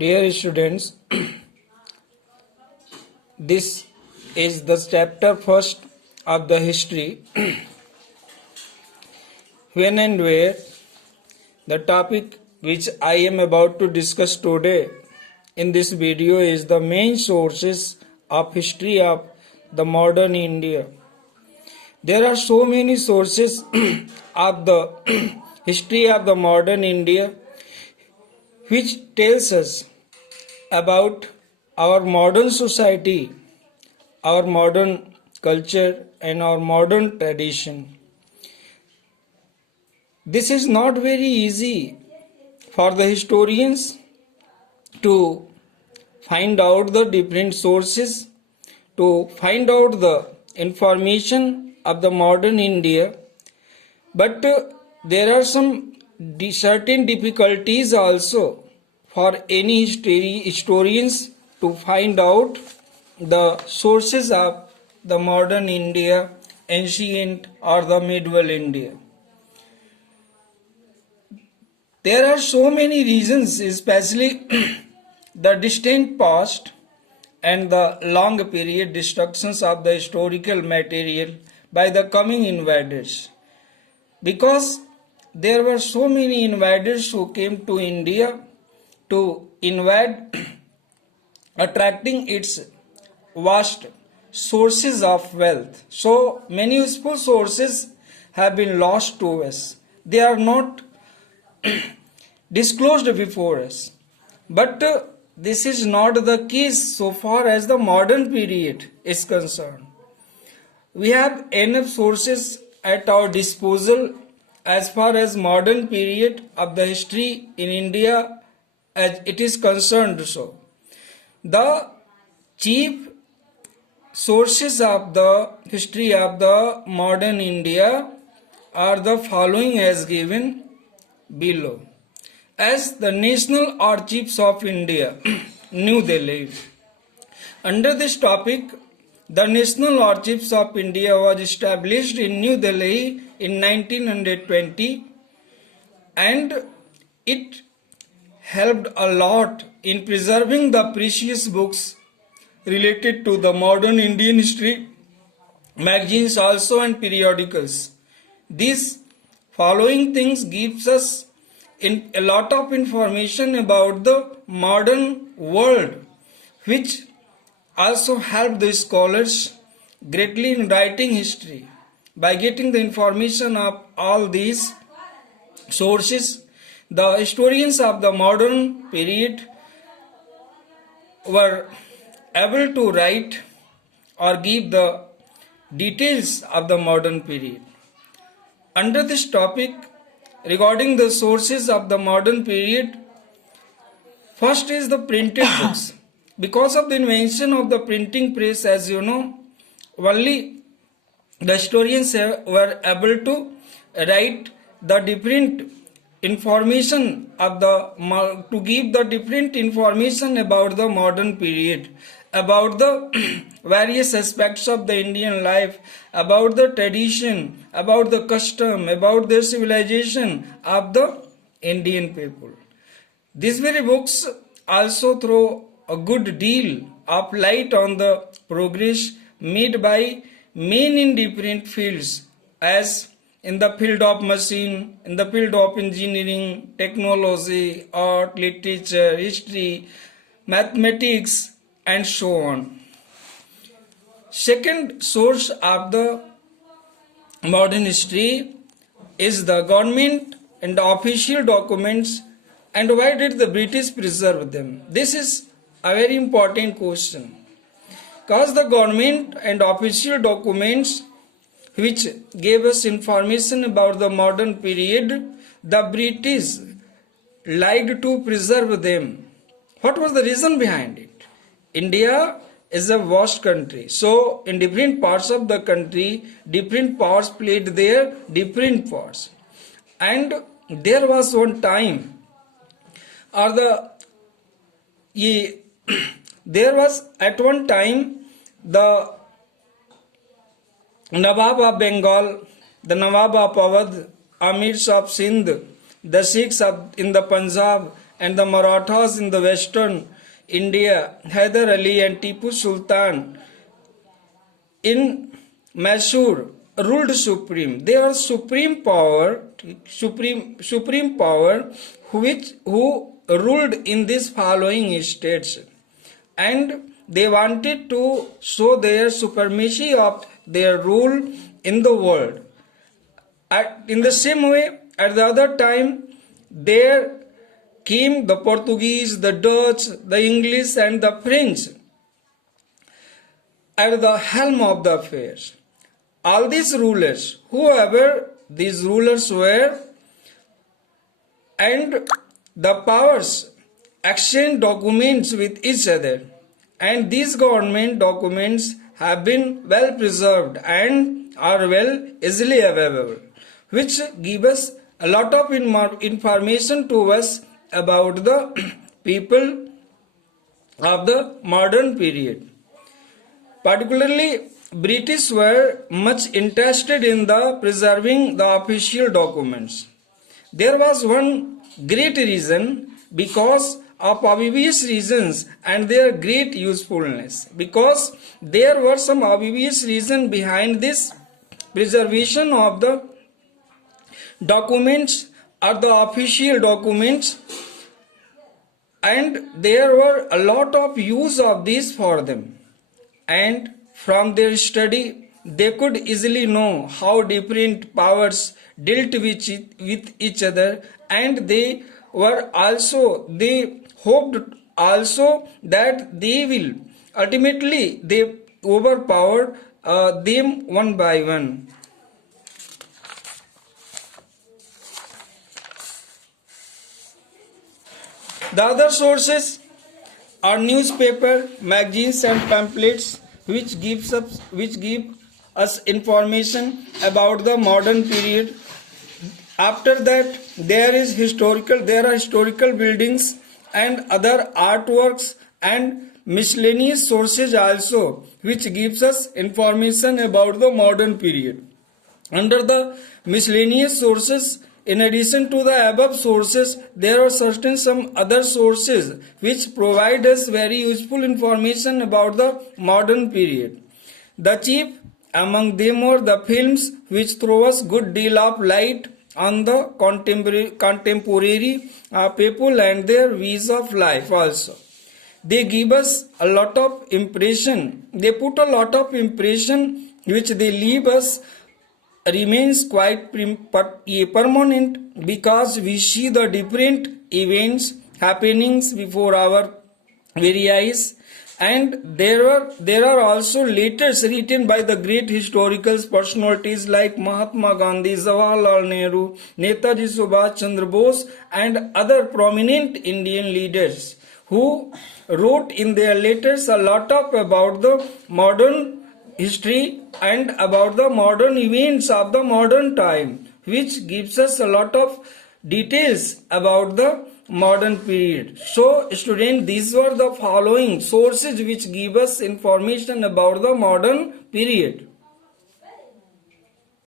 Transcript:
Dear students, this is the chapter first of the history. When and where the topic which I am about to discuss today in this video is the main sources of history of the modern India. There are so many sources of the history of the modern India which tells us about our modern society, our modern culture and our modern tradition. This is not very easy for the historians to find out the different sources, to find out the information of the modern India, but there are some certain difficulties also for any historians to find out the sources of the modern India, ancient or the medieval India. There are so many reasons, especially the distant past and the long period destructions of the historical material by the coming invaders. Because there were so many invaders who came to India to invade, attracting its vast sources of wealth. So many useful sources have been lost to us. They are not disclosed before us. But this is not the case so far as the modern period is concerned. We have enough sources at our disposal as far as modern period of the history in India as it is concerned. So the chief sources of the history of the modern India are the following as given below. As the National Archives of India, New Delhi. Under this topic, the National Archives of India was established in New Delhi in 1920 and it helped a lot in preserving the precious books related to the modern Indian history, magazines also and periodicals. These following things gives us a lot of information about the modern world, which also help the scholars greatly in writing history. By getting the information of all these sources, the historians of the modern period were able to write or give the details of the modern period. Under this topic, regarding the sources of the modern period, first is the printed books. Because of the invention of the printing press, as you know, only the historians were able to write the different information of the, to give the different information about the modern period, about the various aspects of the Indian life, about the tradition, about the custom, about the civilization of the Indian people. These very books also throw a good deal of light on the progress made by men in different fields, as in the field of machine, in the field of engineering, technology, art, literature, history, mathematics, and so on. Second source of the modern history is the government and the official documents, and why did the British preserve them? This is a very important question, because the government and official documents which gave us information about the modern period, the British liked to preserve them. What was the reason behind it? India is a vast country. So in different parts of the country, different powers played their different parts. And there was one time, or there was at one time the Nawab of Bengal, the Nawab of Awadh, Amirs of Sindh, the Sikhs in the Punjab, and the Marathas in the western India, Hyder Ali and Tipu Sultan in Mysore ruled supreme. They are supreme power, who ruled in these following states, and they wanted to show their supremacy of their rule in the world. In the same way, at the other time, there came the Portuguese, the Dutch, the English, and the French at the helm of the affairs. All these rulers, whoever these rulers were, and the powers exchange documents with each other, and these government documents have been well preserved and are well easily available, which give us a lot of information to us about the people of the modern period. Particularly, British were much interested in the preserving the official documents. There was one great reason, because of obvious reasons and their great usefulness. Because there were some obvious reason behind this preservation of the documents or the official documents, and there were a lot of use of these for them, and from their study they could easily know how different powers dealt with each other, and they hoped also that they will ultimately they overpower them one by one. The other sources are newspaper, magazines, and pamphlets, which give us information about the modern period. After that, there are historical buildings and other artworks and miscellaneous sources also, which gives us information about the modern period. Under the miscellaneous sources, in addition to the above sources, there are some other sources which provide us very useful information about the modern period. The chief among them are the films, which throw us good deal of light on the contemporary people and their ways of life also. They give us a lot of impression. They put a lot of impression which they leave us remains quite permanent, because we see the different events happenings before our very eyes, and there are also letters written by the great historical personalities like Mahatma Gandhi, Jawaharlal Nehru, Netaji Subhash Chandra Bose, and other prominent Indian leaders who wrote in their letters a lot of about the modern history and about the modern events of the modern time, which gives us a lot of details about the modern period. So, students, these were the following sources which give us information about the modern period.